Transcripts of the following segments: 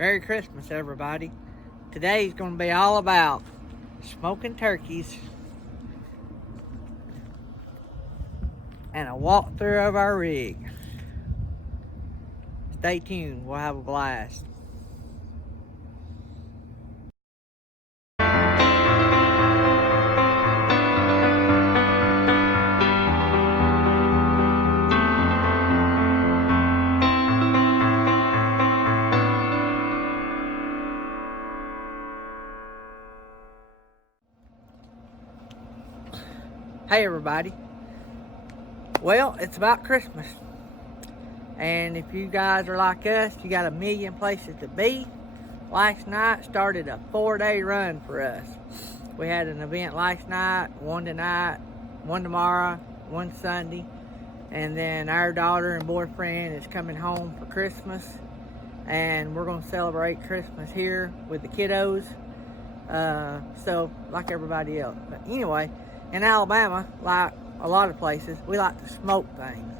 Merry Christmas, everybody. Today's going to be all about smoking turkeys and a walkthrough of our rig. Stay tuned, we'll have a blast. Hey everybody. Well, it's about Christmas. And if you guys are like us, you got a million places to be. Last night started a 4-day run for us. We had an event last night, one tonight, one tomorrow, one Sunday. And then our daughter and boyfriend is coming home for Christmas. And we're going to celebrate Christmas here with the kiddos. So, like everybody else. But anyway, in Alabama, like a lot of places, we like to smoke things.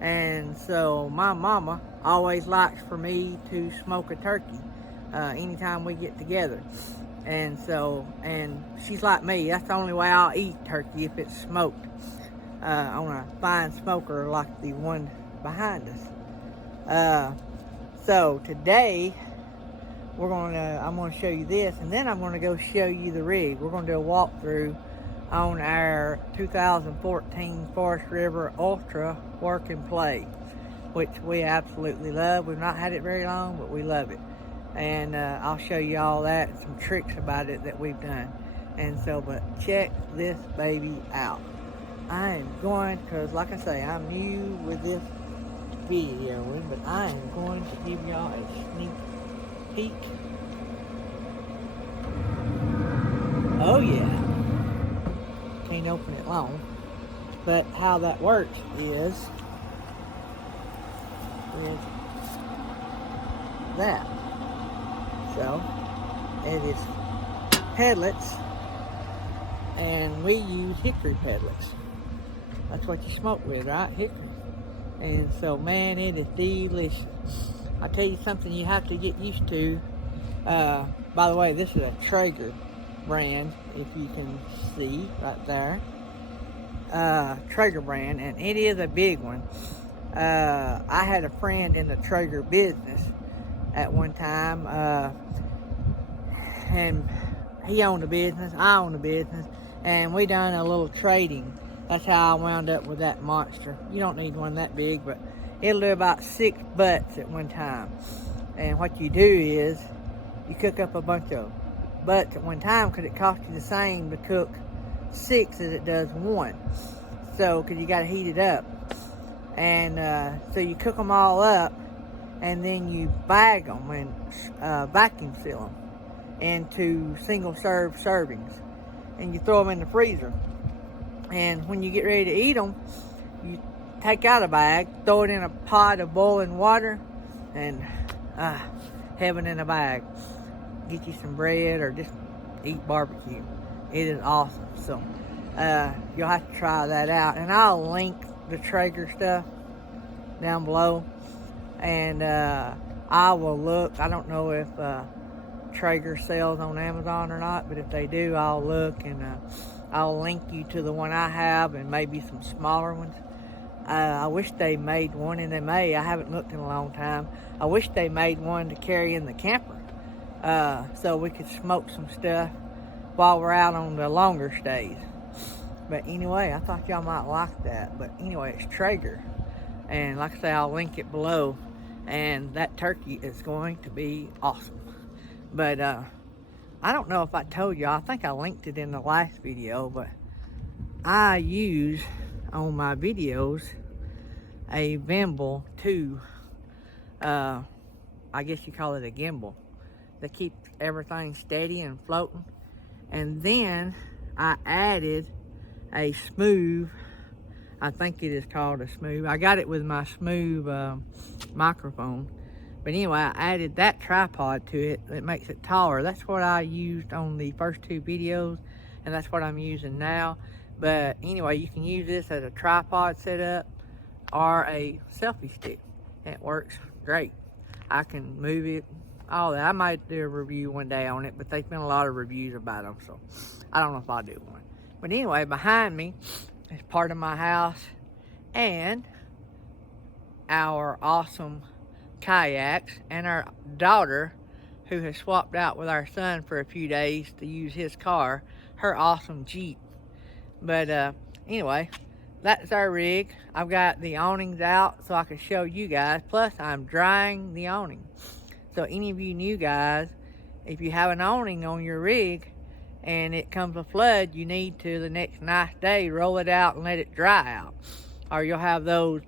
And so my mama always likes for me to smoke a turkey anytime we get together. And so, and she's like me, that's the only way I'll eat turkey, if it's smoked on a fine smoker like the one behind us. So today, I'm gonna show you this, and then I'm gonna go show you the rig. We're gonna do a walkthrough on our 2014 Forrest River Ultra Work and Play, which we absolutely love. We've not had it very long, but we love it. And I'll show you all that, and some tricks about it that we've done. And so, but check this baby out. I am going, because like I say, I'm new with this video, but I am going to give y'all a sneak peek. Oh yeah. Can't open it long, but how that works is that. So it is pedlets, and we use hickory pedlets. That's what you smoke with, right? Hickory. And so, man, it is delicious. I'll tell you something you have to get used to. By the way, this is a Traeger brand, if you can see right there. Traeger brand, and it is a big one. I had a friend in the Traeger business at one time, and he owned a business, I owned a business, and we done a little trading. That's how I wound up with that monster. You don't need one that big, but it'll do about 6 butts at one time. And what you do is you cook up a bunch of butts at one time, because it costs you the same to cook 6 as it does 1. So, because you got to heat it up. And so you cook them all up, and then you bag them and vacuum seal them into single serve servings. And you throw them in the freezer. And when you get ready to eat them, you take out a bag, throw it in a pot of boiling water, and heaven in a bag. Get you some bread or just eat barbecue. It is awesome. So you'll have to try that out, and I'll link the Traeger stuff down below. And I will look. I don't know if Traeger sells on Amazon or not, but if they do, I'll look, and I'll link you to the one I have, and maybe some smaller ones. I wish they made one, and they may. I haven't looked in a long time. I wish they made one to carry in the camper, so we could smoke some stuff while we're out on the longer stays. But anyway, I thought y'all might like that. But anyway, it's Traeger, and like I say, I'll link it below. And that turkey is going to be awesome. But I don't know if I told you, I think I linked it in the last video, but I use on my videos a Vimble 2, I guess you call it a gimbal, that keeps everything steady and floating. And then I added a smooth, I think it is called a smooth. I got it with my smooth microphone. But anyway, I added that tripod to it. It makes it taller. That's what I used on the first 2 videos, and that's what I'm using now. But anyway, you can use this as a tripod setup or a selfie stick. It works great. I can move it all that. I might do a review one day on it, but there's been a lot of reviews about them, so I don't know if I'll do one. But anyway, behind me is part of my house and our awesome kayaks, and our daughter, who has swapped out with our son for a few days to use his car, her awesome Jeep. But anyway, that's our rig. I've got the awnings out so I can show you guys. Plus, I'm drying the awning. So any of you new guys, if you have an awning on your rig and it comes a flood, you need to, the next nice day, roll it out and let it dry out. Or you'll have those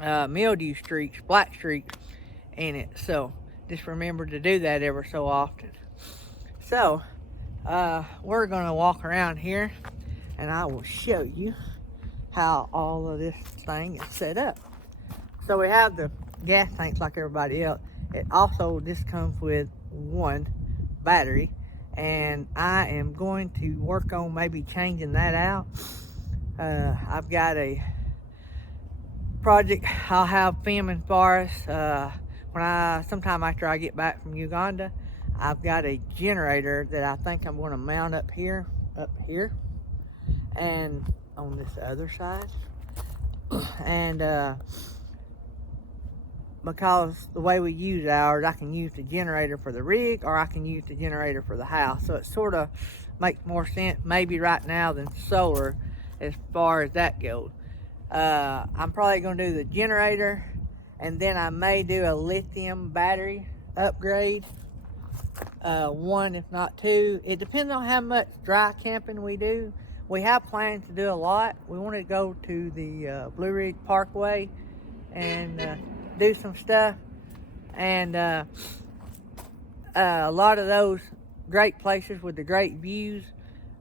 mildew streaks, black streaks in it. So just remember to do that ever so often. So we're going to walk around here and I will show you how all of this thing is set up. So we have the gas tanks like everybody else. It also just comes with one battery, and I am going to work on maybe changing that out. I've got a project I'll have filming Forrest sometime after I get back from Uganda. I've got a generator that I think I'm going to mount up here, and on this other side. And because the way we use ours, I can use the generator for the rig or I can use the generator for the house. So it sort of makes more sense maybe right now than solar as far as that goes. I'm probably going to do the generator, and then I may do a lithium battery upgrade. One, if not two. It depends on how much dry camping we do. We have plans to do a lot. We want to go to the Blue Ridge Parkway and do some stuff. And a lot of those great places with the great views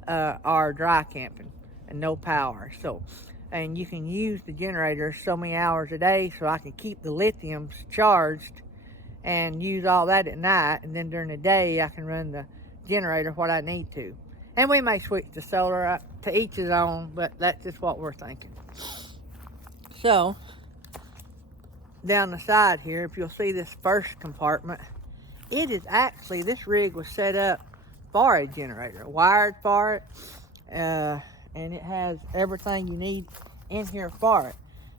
are dry camping and no power. So, and you can use the generator so many hours a day, so I can keep the lithiums charged and use all that at night, and then during the day I can run the generator what I need to. And we may switch to solar, to each his own, but that's just what we're thinking. So down the side here, if you'll see this first compartment, it is actually, this rig was set up for a generator, wired for it, and it has everything you need in here for it.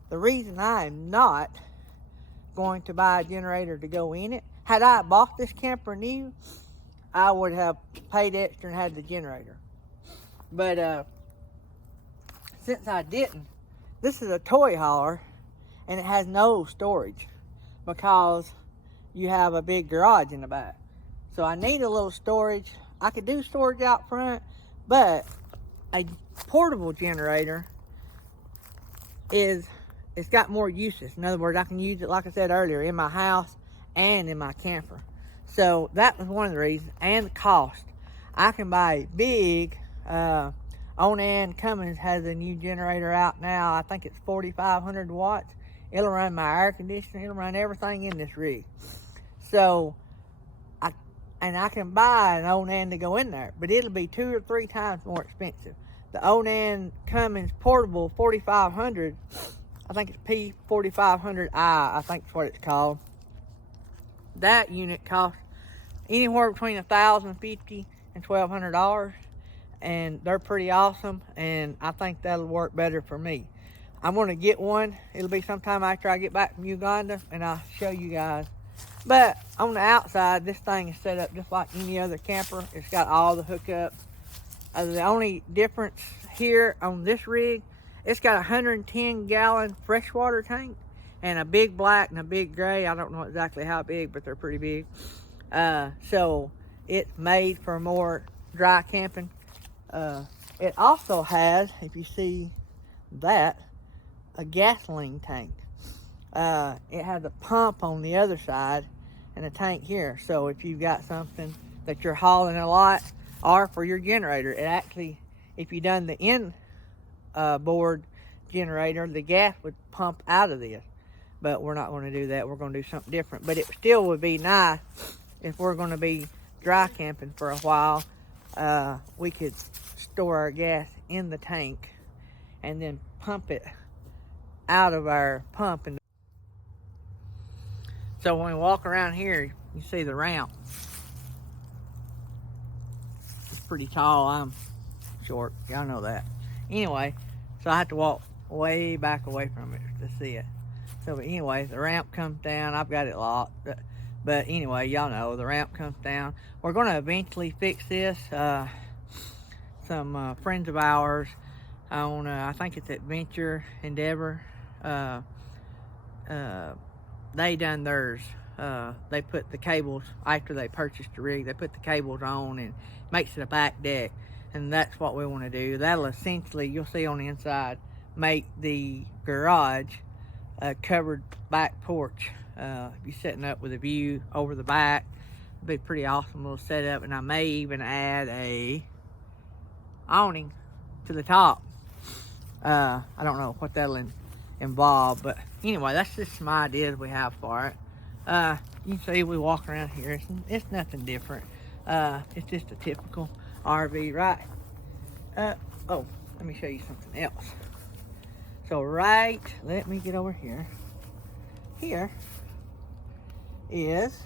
The reason I am not going to buy a generator to go in it, had I bought this camper new, I would have paid extra and had the generator. But since I didn't, this is a toy hauler and it has no storage because you have a big garage in the back. So I need a little storage. I could do storage out front, but a portable generator it's got more uses. In other words, I can use it, like I said earlier, in my house and in my camper. So that was one of the reasons, and the cost. I can buy a big, Onan Cummins has a new generator out now. I think it's 4,500 watts. It'll run my air conditioner. It'll run everything in this rig. So, I can buy an Onan to go in there, but it'll be 2 or 3 times more expensive. The Onan Cummins portable 4,500, I think it's P4500i, I think is what it's called. That unit costs anywhere between $1,050 and $1,200, and they're pretty awesome, and I think that'll work better for me. I'm going to get one. It'll be sometime after I get back from Uganda, and I'll show you guys. But on the outside, this thing is set up just like any other camper. It's got all the hookups. The only difference here on this rig, it's got a 110-gallon freshwater tank and a big black and a big gray. I don't know exactly how big, but they're pretty big. So it's made for more dry camping. It also has, if you see that, a gasoline tank. It has a pump on the other side and a tank here. So if you've got something that you're hauling a lot, or for your generator, it actually, if you done the inboard generator, the gas would pump out of this. But we're not going to do that. We're going to do something different. But it still would be nice if we're going to be dry camping for a while. We could store our gas in the tank and then pump it out of our pump. So when we walk around here, you see the ramp. It's pretty tall. I'm short. Y'all know that. Anyway, so I have to walk way back away from it to see it. So, but anyway, the ramp comes down. I've got it locked. But anyway, y'all know the ramp comes down. We're going to eventually fix this. Some friends of ours on, I think it's Adventure Endeavor. They done theirs. They put the cables, after they purchased the rig, they put the cables on and makes it a back deck. And that's what we want to do. That'll essentially, you'll see on the inside, make the garage a covered back porch. If you're setting up with a view over the back, it'll be a pretty awesome little setup. And I may even add a awning to the top. I don't know what that'll involve, but anyway, that's just some ideas we have for it. You can see we walk around here. It's nothing different. It's just a typical RV, right? Oh, let me show you something else. So let me get over here. Here is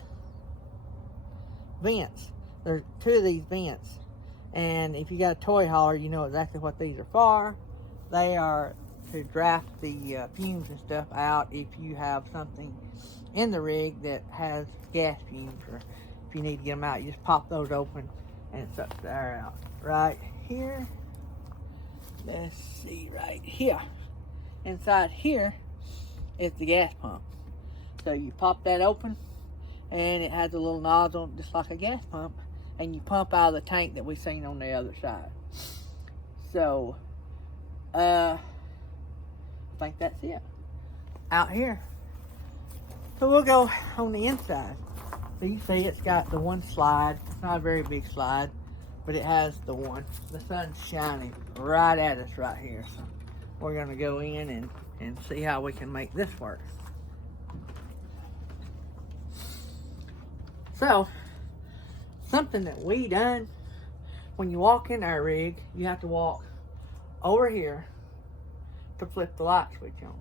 vents. There's 2 of these vents. And if you got a toy hauler, you know exactly what these are for. They are to draft the fumes and stuff out if you have something in the rig that has gas fumes, or if you need to get them out, you just pop those open and it sucks the air out. Right here, let's see, right here, inside here is the gas pump. So you pop that open and it has a little nozzle just like a gas pump, and you pump out of the tank that we seen on the other side. So I think that's it out here. So we'll go on the inside. So you see it's got the one slide. It's not a very big slide, but it has the one. The sun's shining right at us right here. So we're gonna go in and see how we can make this work. So, something that we done, when you walk in our rig, you have to walk over here to flip the light switch on.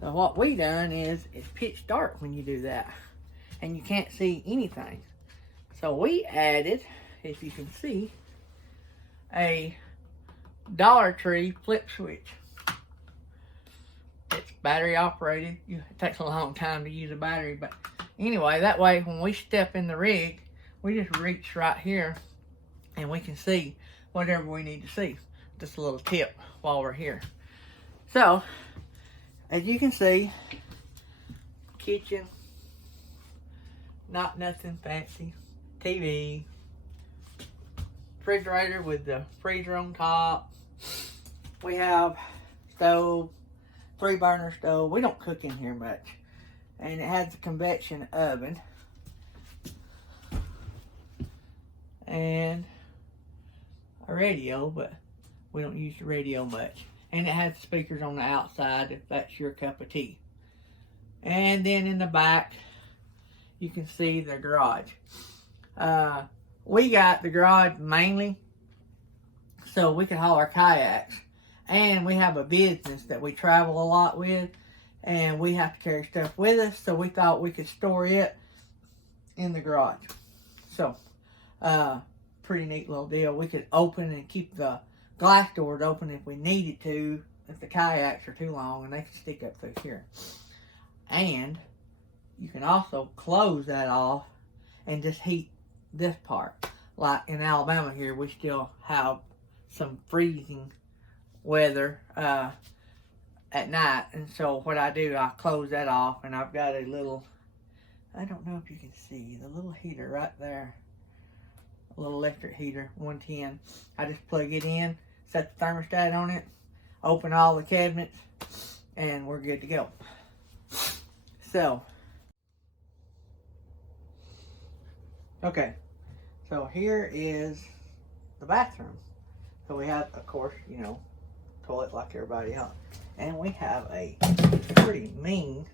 So what we done is it's pitch dark when you do that, and you can't see anything. So we added, if you can see, a Dollar Tree flip switch. It's battery operated. It takes a long time to use a battery, but anyway, that way when we step in the rig, we just reach right here and we can see whatever we need to see. Just a little tip while we're here. So, as you can see, kitchen, not nothing fancy. TV, refrigerator with the freezer on top. We have stove, 3-burner stove. We don't cook in here much. And it has a convection oven. And a radio, but we don't use the radio much. And it has speakers on the outside if that's your cup of tea. And then in the back, you can see the garage. We got the garage mainly so we can haul our kayaks. And we have a business that we travel a lot with, and we have to carry stuff with us, so we thought we could store it in the garage. So, pretty neat little deal. We could open and keep the glass doors open if we needed to, if the kayaks are too long, and they can stick up through here. And you can also close that off and just heat this part. Like in Alabama here, we still have some freezing weather at night, and so what I do, I close that off, and I've got a little, I don't know if you can see, the little heater right there, a little electric heater, 110. I just plug it in, set the thermostat on it, open all the cabinets, and we're good to go. So, okay, so here is the bathroom. So we have, of course, you know, toilet like everybody else. And we have a pretty mean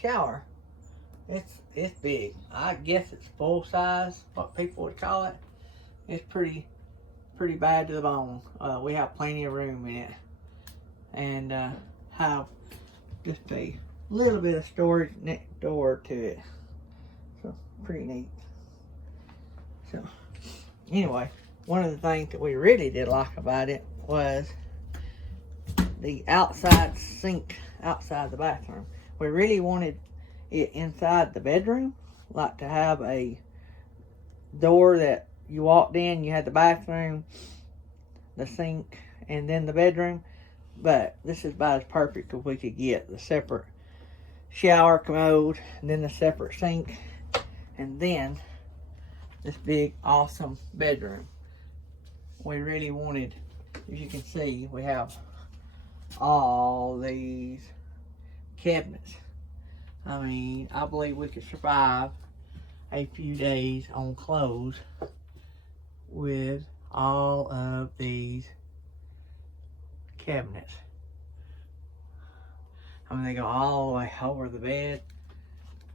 shower. It's big. I guess it's full size, what people would call it. It's pretty bad to the bone. We have plenty of room in it. And have just a little bit of storage next door to it. So, pretty neat. So, anyway, one of the things that we really did like about it was the outside sink outside the bathroom. We really wanted it inside the bedroom, like to have a door that you walked in, you had the bathroom, the sink, and then the bedroom. But this is about as perfect as we could get. The separate shower commode, and then the separate sink, and then this big awesome bedroom. We really wanted, as you can see, we have all these cabinets. I mean, I believe we could survive a few days on clothes with all of these cabinets. I mean, they go all the way over the bed.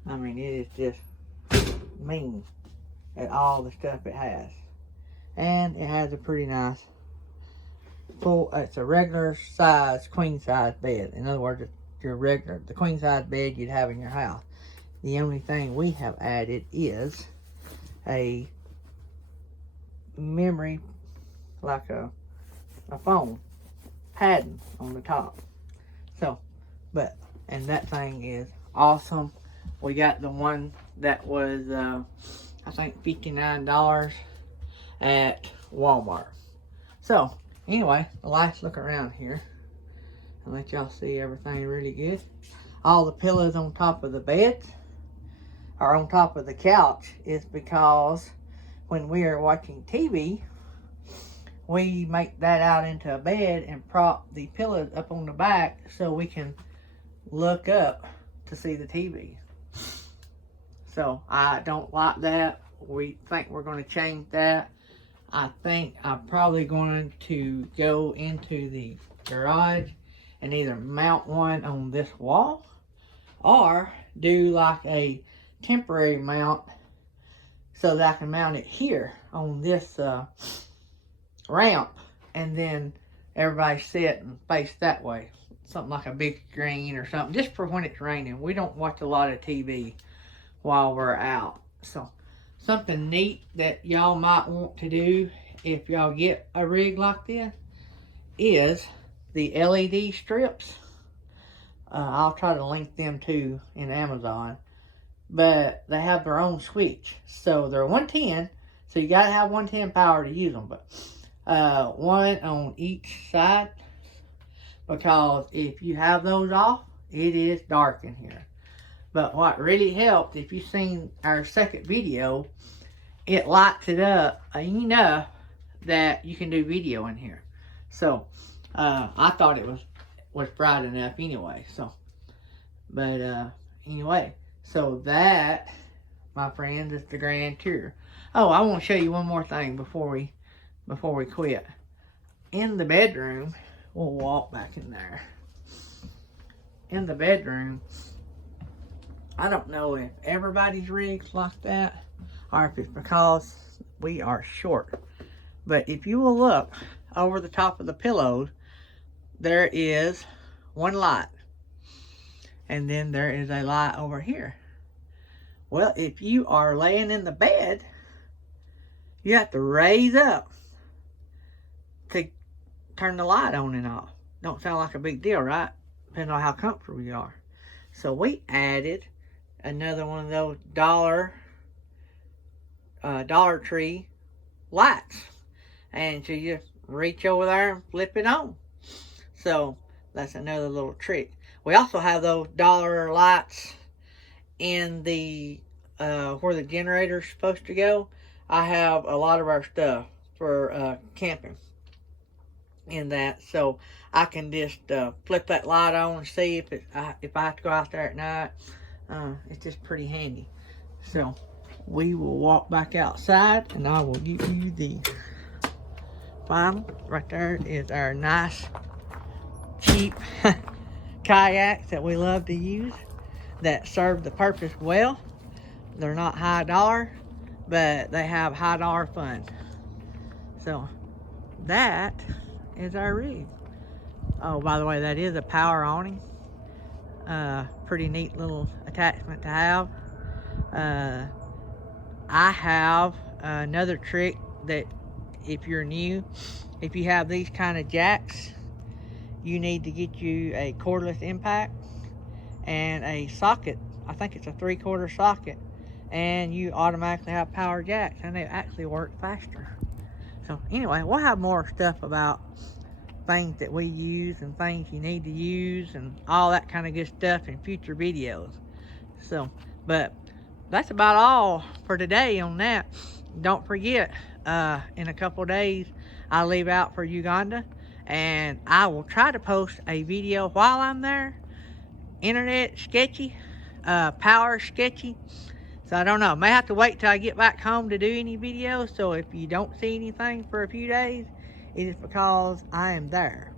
I mean, it is just mean at all the stuff it has. And it has a pretty nice full, it's a regular size, queen size bed. In other words, it's your regular, the queen size bed you'd have in your house. The only thing we have added is a memory, like a phone padding on the top. So, but, and that thing is awesome. We got the one that was, I think $59 at Walmart. So, anyway, let's look around here and let y'all see everything really good. All the pillows on top of the bed, or on top of the couch, is because when we are watching TV, we make that out into a bed and prop the pillows up on the back so we can look up to see the TV. So I don't like that. We think we're going to change that. I think I'm probably going to go into the garage and either mount one on this wall or do like a temporary mount so that I can mount it here on this ramp, and then everybody sit and face that way. Something like a big screen or something, just for when it's raining. We don't watch a lot of TV while we're out. So something neat that y'all might want to do if y'all get a rig like this is the LED strips. I'll try to link them too in Amazon. But they have their own switch. So they're 110. So you got to have 110 power to use them. But one on each side. Because if you have those off, it is dark in here. But what really helped, if you've seen our second video, it lights it up enough that you can do video in here. So I thought it was bright enough anyway. So, but anyway, so that, my friends, is the grand tour. Oh, I want to show you one more thing before we quit. In the bedroom, we'll walk back in there. In the bedroom, I don't know if everybody's rigs like that or if it's because we are short. But if you will look over the top of the pillows, there is one light. And then there is a light over here. Well, if you are laying in the bed, you have to raise up to turn the light on and off. Don't sound like a big deal, right? Depending on how comfortable you are. So we added another one of those Dollar Tree lights. And so you just reach over there and flip it on. So that's another little trick. We also have those dollar lights in the where the generator's supposed to go. I have a lot of our stuff for camping in that, so I can just flip that light on and see if I have to go out there at night. It's just pretty handy. So we will walk back outside and I will give you the final. Right there is our nice cheap kayaks that we love to use that serve the purpose well. They're not high dollar, but they have high dollar fun. So that is our rig. Oh, by the way, that is a power awning. pretty neat little attachment to have. I have another trick that if you're new, if you have these kind of jacks, you need to get you a cordless impact and a socket. I think it's a 3/4 socket, and you automatically have power jacks, and they actually work faster. So anyway, we'll have more stuff about things that we use and things you need to use and all that kind of good stuff in future videos. So, but that's about all for today on that. Don't forget, in a couple days, I leave out for Uganda, and I will try to post a video while I'm there. Internet sketchy, power sketchy. So I don't know. May have to wait till I get back home to do any videos. So if you don't see anything for a few days, it is because I am there.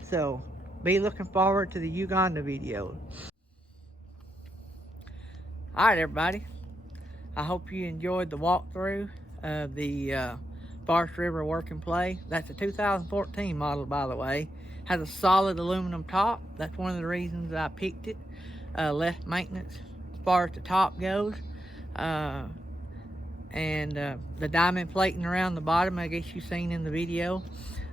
So be looking forward to the Uganda video. Alright everybody, I hope you enjoyed the walkthrough of the Forrest River Work and Play. That's a 2014 model, by the way. Has a solid aluminum top. That's one of the reasons I picked it. Less maintenance as far as the top goes. And the diamond plating around the bottom, I guess you've seen in the video.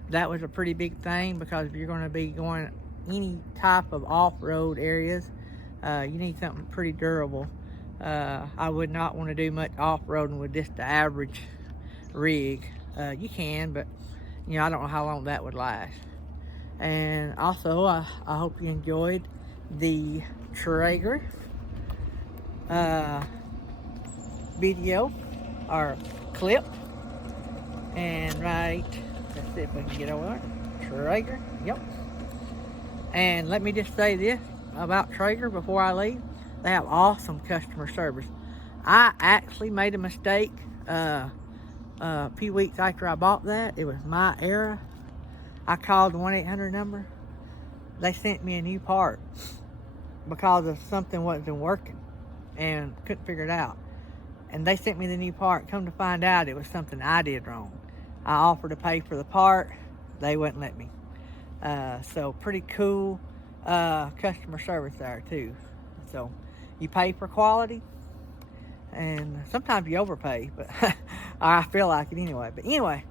That was a pretty big thing, because if you're going to be going any type of off-road areas, you need something pretty durable. I would not want to do much off-roading with just the average rig. You can, but you know, I don't know how long that would last. And also, I hope you enjoyed the Traeger video or clip. And right, let's see if we can get over there. Traeger, yep. And let me just say this about Traeger before I leave. They have awesome customer service. I actually made a mistake a few weeks after I bought that. It was my era. I called the 1-800 number. They sent me a new part because of something wasn't working and couldn't figure it out. And they sent me the new part. Come to find out, it was something I did wrong. I offered to pay for the part. They wouldn't let me. So pretty cool customer service there too. So you pay for quality, and sometimes you overpay, but I feel like it anyway. But anyway,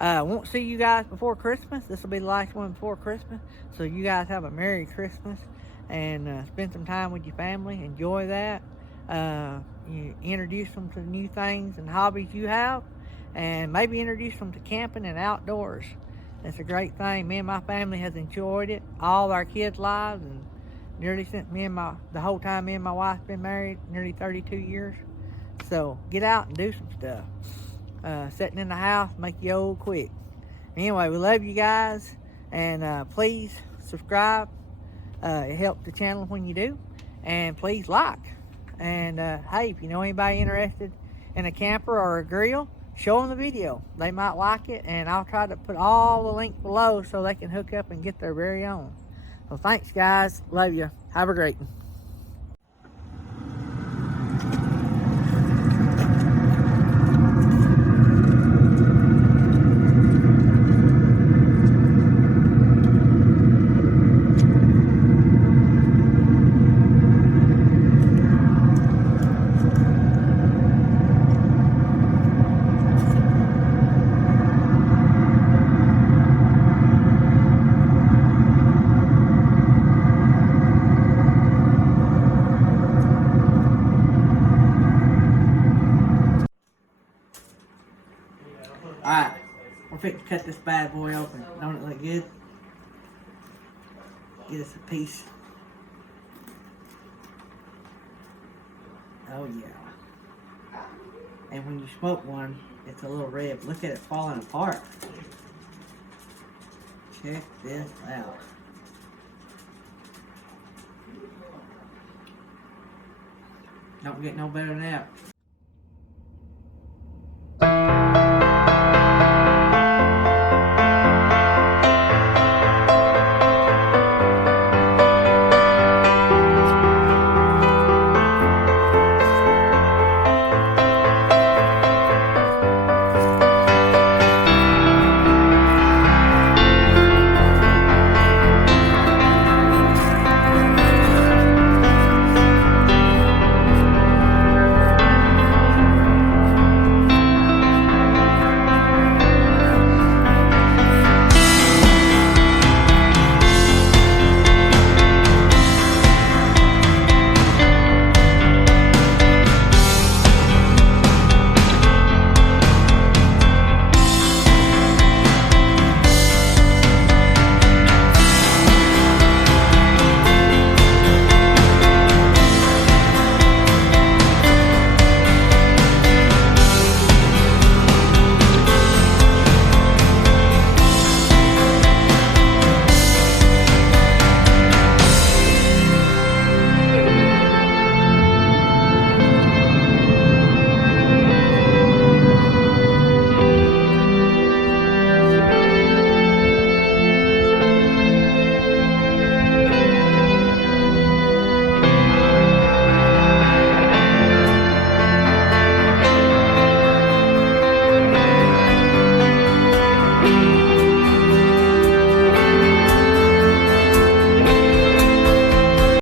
won't see you guys before Christmas. This will be the last one before Christmas. So you guys have a Merry Christmas, and spend some time with your family. Enjoy that. You introduce them to new things and hobbies you have, and maybe introduce them to camping and outdoors. It's a great thing. Me and my family has enjoyed it all our kids' lives, and nearly since the whole time me and my wife been married, nearly 32 years. So get out and do some stuff. Sitting in the house make you old quick. Anyway, we love you guys, and please subscribe. It helps the channel when you do, and please like. And hey, if you know anybody interested in a camper or a grill, show them the video. They might like it, and I'll try to put all the links below so they can hook up and get their very own. So thanks guys, love you, have a great one. Alright, we're fixing to cut this bad boy open. Don't it look good? Get us a piece. Oh yeah. And when you smoke one, it's a little red. Look at it falling apart. Check this out. Don't get no better than that.